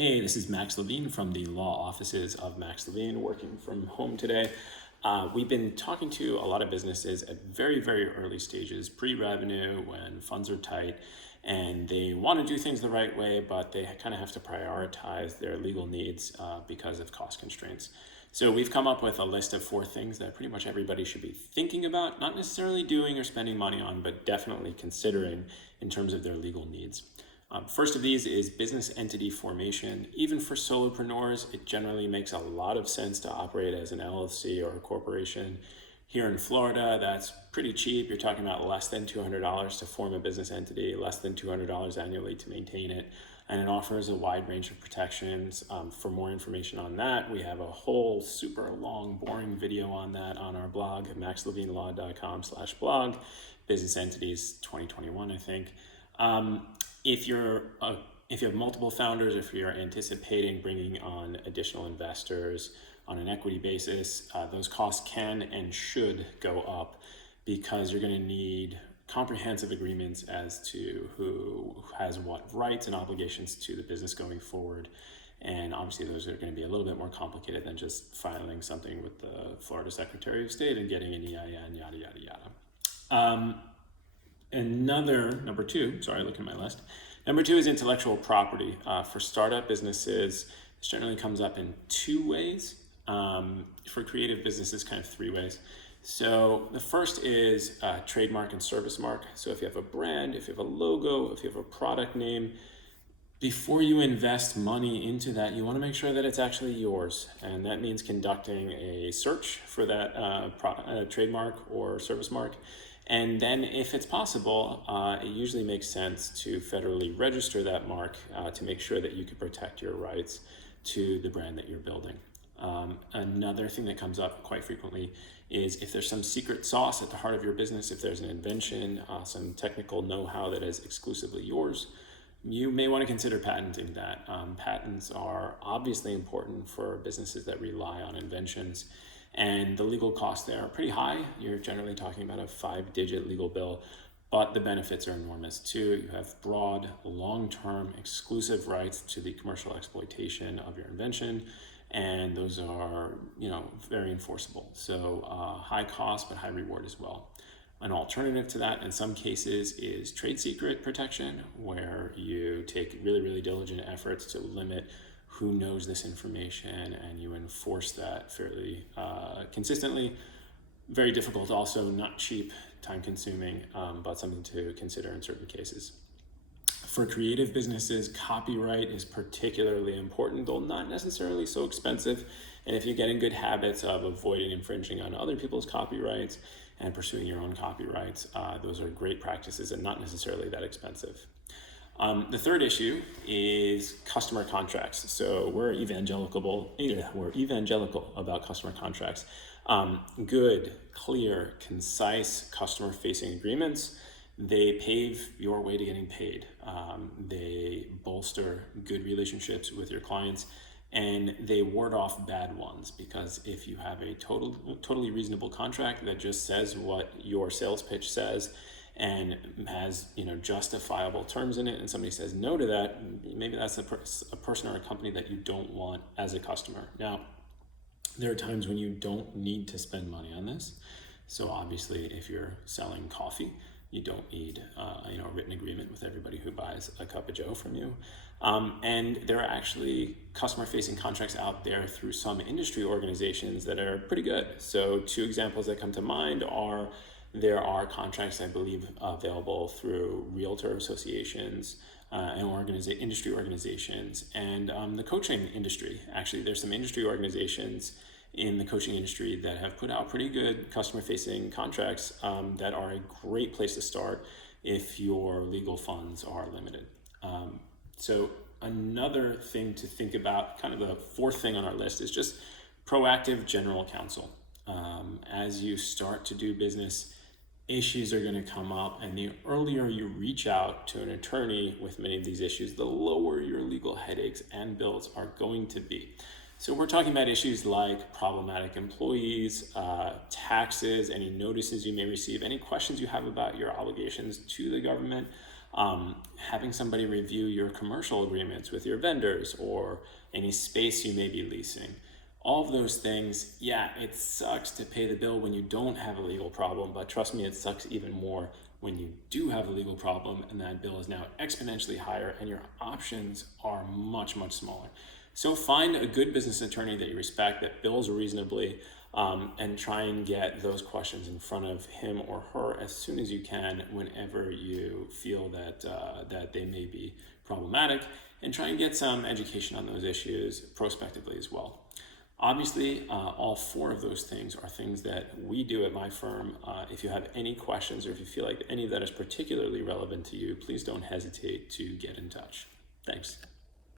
Hey, this is Max Levine from the law offices of Max Levine, working from home today. We've been talking to a lot of businesses at very, very early stages, pre-revenue, when funds are tight, and they want to do things the right way, but they kind of have to prioritize their legal needs because of cost constraints. So we've come up with a list of 4 things that pretty much everybody should be thinking about, not necessarily doing or spending money on, but definitely considering in terms of their legal needs. First of these is business entity formation. Even for solopreneurs, it generally makes a lot of sense to operate as an LLC or a corporation. Here in Florida, that's pretty cheap. You're talking about less than $200 to form a business entity, less than $200 annually to maintain it, and it offers a wide range of protections. For more information on that, we have a whole super long, boring video on that on our blog at maxlevinelaw.com/blog, Business Entities 2021, I think. If you have multiple founders, if you're anticipating bringing on additional investors on an equity basis, those costs can and should go up because you're going to need comprehensive agreements as to who has what rights and obligations to the business going forward. And obviously those are going to be a little bit more complicated than just filing something with the Florida Secretary of State and getting an EIN, yada, yada, yada. Number two, looking at my list. Number 2 is intellectual property. For startup businesses, this generally comes up in 2 ways. For creative businesses, kind of 3 ways. So the first is trademark and service mark. So if you have a brand, if you have a logo, if you have a product name, before you invest money into that, you want to make sure that it's actually yours. And that means conducting a search for that trademark or service mark. And then if it's possible, it usually makes sense to federally register that mark to make sure that you can protect your rights to the brand that you're building. Another thing that comes up quite frequently is if there's some secret sauce at the heart of your business, if there's an invention, some technical know-how that is exclusively yours, you may want to consider patenting that. Patents are obviously important for businesses that rely on inventions, and the legal costs there are pretty high. You're generally talking about a 5-digit legal bill, but the benefits are enormous too. You have broad, long-term, exclusive rights to the commercial exploitation of your invention, and those are, very enforceable. So high cost, but high reward as well. An alternative to that in some cases is trade secret protection, where you take really, really diligent efforts to limit who knows this information and you enforce that fairly consistently. Very difficult also, not cheap, time consuming, but something to consider in certain cases. For creative businesses, copyright is particularly important, though not necessarily so expensive. And if you get in good habits of avoiding infringing on other people's copyrights and pursuing your own copyrights, those are great practices and not necessarily that expensive. The third issue is customer contracts. So we're evangelical about customer contracts. Good, clear, concise customer-facing agreements. They pave your way to getting paid. They bolster good relationships with your clients, and they ward off bad ones, because if you have a totally reasonable contract that just says what your sales pitch says and has justifiable terms in it, and somebody says no to that, maybe that's a person or a company that you don't want as a customer. Now, there are times when you don't need to spend money on this. So obviously, if you're selling coffee, you don't need a written agreement with everybody who buys a cup of joe from you. And there are actually customer-facing contracts out there through some industry organizations that are pretty good. So 2 examples that come to mind are, there are contracts, I believe, available through realtor associations and industry organizations, and the coaching industry. Actually, there's some industry organizations in the coaching industry that have put out pretty good customer-facing contracts that are a great place to start if your legal funds are limited. So another thing to think about, kind of the 4th thing on our list, is just proactive general counsel. As you start to do business, issues are going to come up, and the earlier you reach out to an attorney with many of these issues, the lower your legal headaches and bills are going to be. So we're talking about issues like problematic employees, taxes, any notices you may receive, any questions you have about your obligations to the government, Having somebody review your commercial agreements with your vendors or any space you may be leasing. All of those things, yeah, it sucks to pay the bill when you don't have a legal problem, but trust me, it sucks even more when you do have a legal problem and that bill is now exponentially higher and your options are much, much smaller. So find a good business attorney that you respect, that bills reasonably, and try and get those questions in front of him or her as soon as you can whenever you feel that they may be problematic, and try and get some education on those issues prospectively as well. Obviously, all four of those things are things that we do at my firm. If you have any questions or if you feel like any of that is particularly relevant to you, please don't hesitate to get in touch. Thanks.